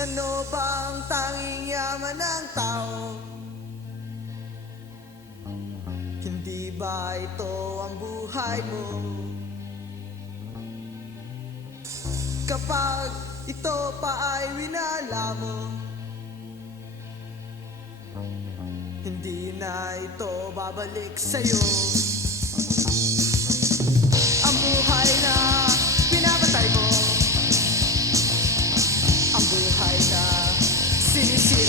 Ano bang tanging yaman ng tao? Hindi ba ito ang buhay mo? Kapag ito pa ay winala mo, hindi na ito babalik sa'yo. Ang buhay na pinabatay mo, ang buhay na sinisi